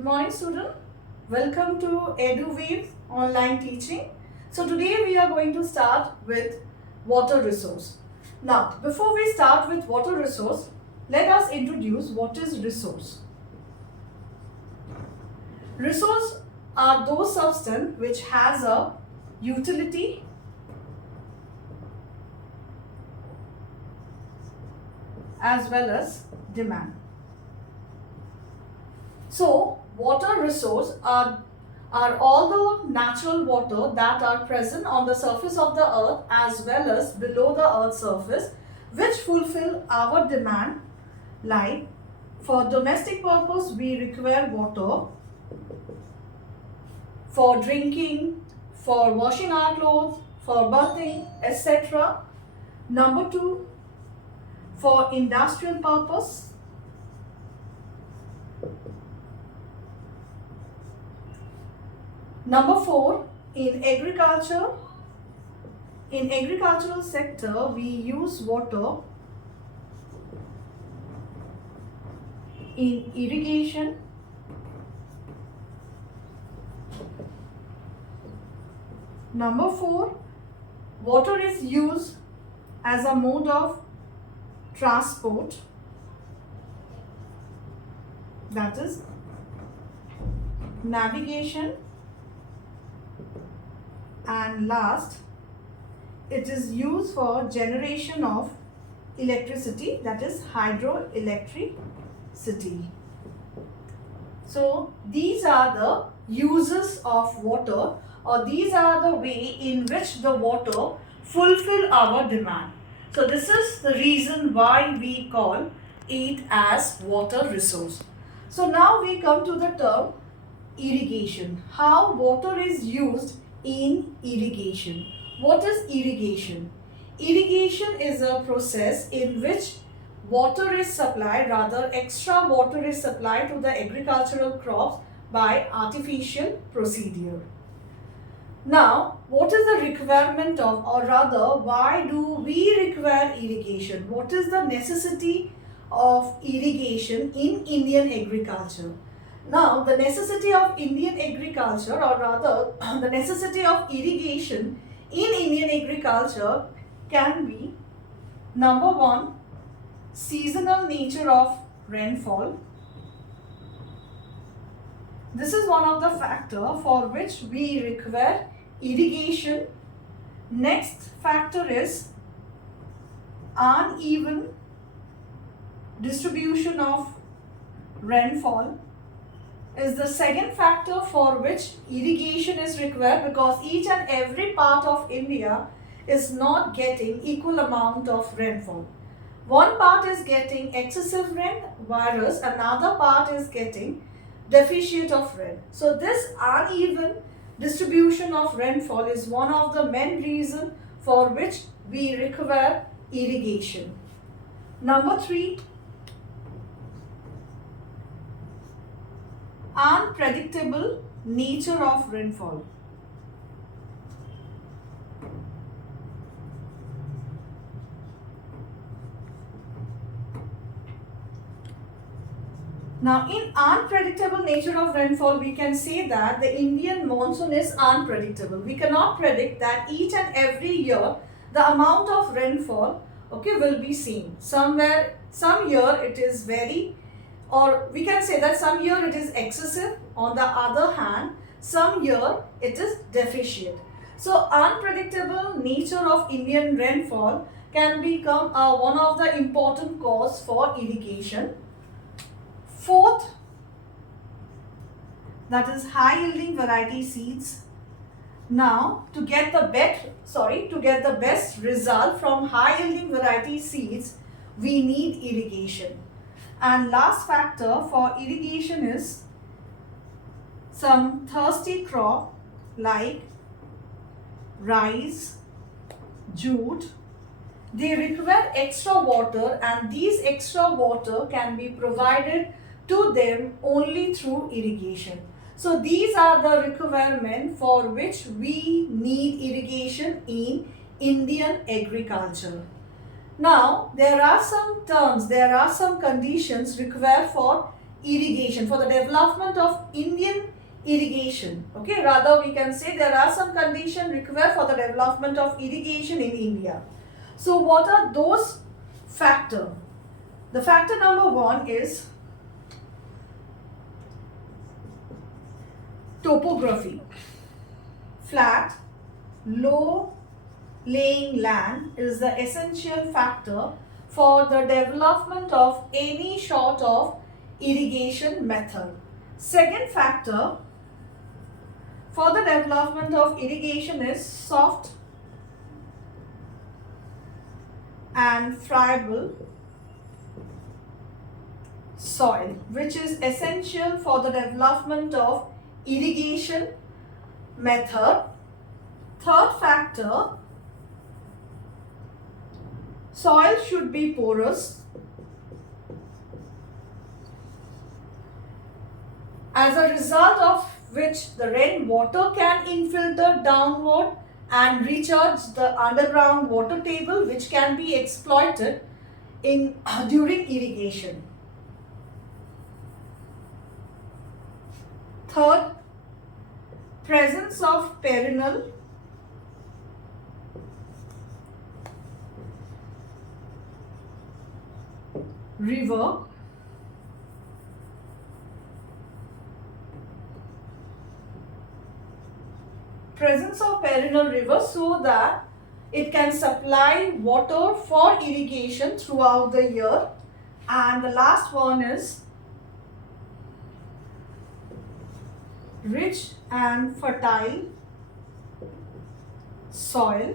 Good morning, student. Welcome to EduWave online teaching. So today we are going to start with water resource. Now, before we start with water resource, let us introduce what is resource. Resource are those substance which has a utility as well as demand. So, water resource are all the natural water that are present on the surface of the earth as well as below the earth's surface, which fulfill our demand. Like for domestic purpose we require water for drinking, for washing our clothes, for bathing, etc. Number 2, for industrial purpose. Number 4, in agriculture. In agricultural sector, we use water in irrigation. Number 4, water is used as a mode of transport, that is navigation. And last, it is used for generation of electricity, that is hydroelectricity. So these are the uses of water, or these are the way in which the water fulfill our demand. So this is the reason why we call it as water resource. So now we come to the term irrigation. How water is used in irrigation. What is irrigation? Irrigation is a process in which water is supplied, rather extra water is supplied to the agricultural crops by artificial procedure. Now, what is the requirement of, or rather why do we require irrigation? What is the necessity of irrigation in Indian agriculture? Now, the necessity of Indian agriculture, or rather the necessity of irrigation in Indian agriculture can be, number 1, seasonal nature of rainfall. This is one of the factors for which we require irrigation. Next factor is uneven distribution of rainfall. Is the second factor for which irrigation is required, because each and every part of India is not getting equal amount of rainfall. One part is getting excessive rain, whereas another part is getting deficit of rain. So this uneven distribution of rainfall is one of the main reasons for which we require irrigation. Number 3, unpredictable nature of rainfall. Now, in unpredictable nature of rainfall, we can say that the Indian monsoon is unpredictable. We cannot predict that each and every year the amount of rainfall will be same. Some year it is very, or we can say that some year it is excessive, on the other hand some year it is deficient. So unpredictable nature of Indian rainfall can become one of the important cause for irrigation. Fourth, that is high yielding variety seeds. Now to get the best result from high yielding variety seeds, we need irrigation. And last factor for irrigation is some thirsty crop like rice, jute. They require extra water, and these extra water can be provided to them only through irrigation. So these are the requirements for which we need irrigation in Indian agriculture. Now, there are some terms, there are some conditions required for irrigation, for the development of Indian irrigation. Okay, rather we can say there are some conditions required for the development of irrigation in India. So what are those factors? The factor number 1 is topography. Flat, low laying land is the essential factor for the development of any sort of irrigation method. Second factor for the development of irrigation is soft and friable soil, which is essential for the development of irrigation method. Third factor, soil should be porous. As a result of which the rainwater can infiltrate downward and recharge the underground water table, which can be exploited during irrigation. Third, presence of perennial river so that it can supply water for irrigation throughout the year. And the last one is rich and fertile soil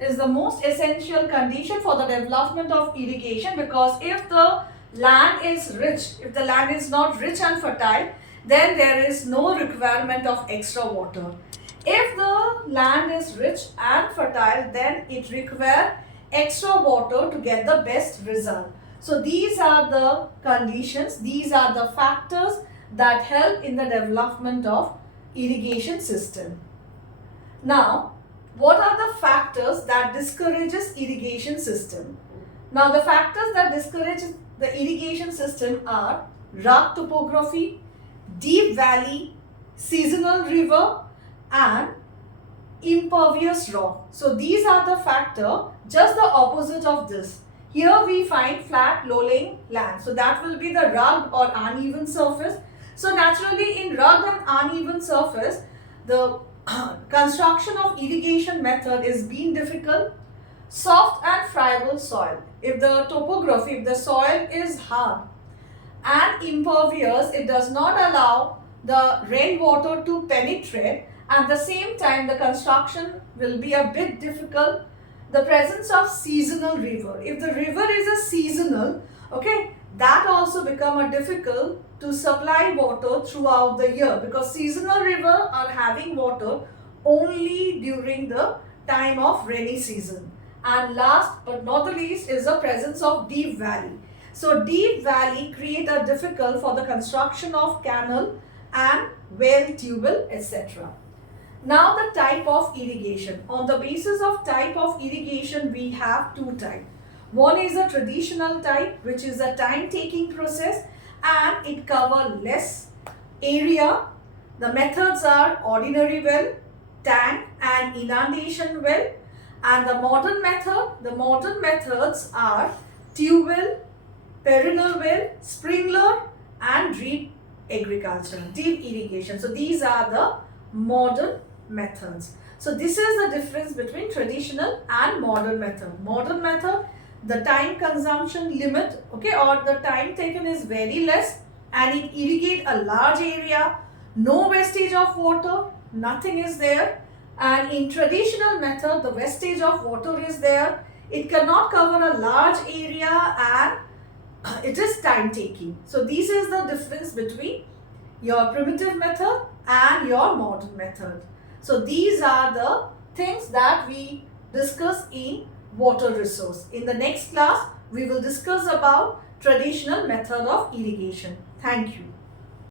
is the most essential condition for the development of irrigation, because if the land is rich, if the land is not rich and fertile, then there is no requirement of extra water. If the land is rich and fertile, then it requires extra water to get the best result. So these are the conditions, these are the factors that help in the development of irrigation system. Now, what are the factors that discourages irrigation system? Now, the factors that discourage the irrigation system are rugged topography, deep valley, seasonal river, and impervious rock. So these are the factors, just the opposite of this. Here we find flat, low-lying land. So that will be the rugged or uneven surface. So naturally in rugged and uneven surface, the construction of irrigation method is being difficult. Soft and friable soil. If the topography, if the soil is hard and impervious, it does not allow the rainwater to penetrate. At the same time, the construction will be a bit difficult. The presence of seasonal river. If the river is a seasonal, okay, that also become a difficult to supply water throughout the year, because seasonal river are having water only during the time of rainy season. And last but not the least is the presence of deep valley. So deep valley create a difficult for the construction of canal and well, tubewell, etc. Now the type of irrigation. On the basis of type of irrigation, we have two types. One is a traditional type, which is a time-taking process and it covers less area. The methods are ordinary well, tank and inundation well. And the modern methods are tube well, perennial well, sprinkler and drip agriculture, deep irrigation. So these are the modern methods. So this is the difference between traditional and modern method. Modern method, the time consumption limit, okay, or the time taken is very less and it irrigate a large area, no wastage of water, nothing is there. And in traditional method, the wastage of water is there. It cannot cover a large area and it is time taking. So this is the difference between your primitive method and your modern method. So these are the things that we discuss in water resource. In the next class, we will discuss about traditional method of irrigation. Thank you.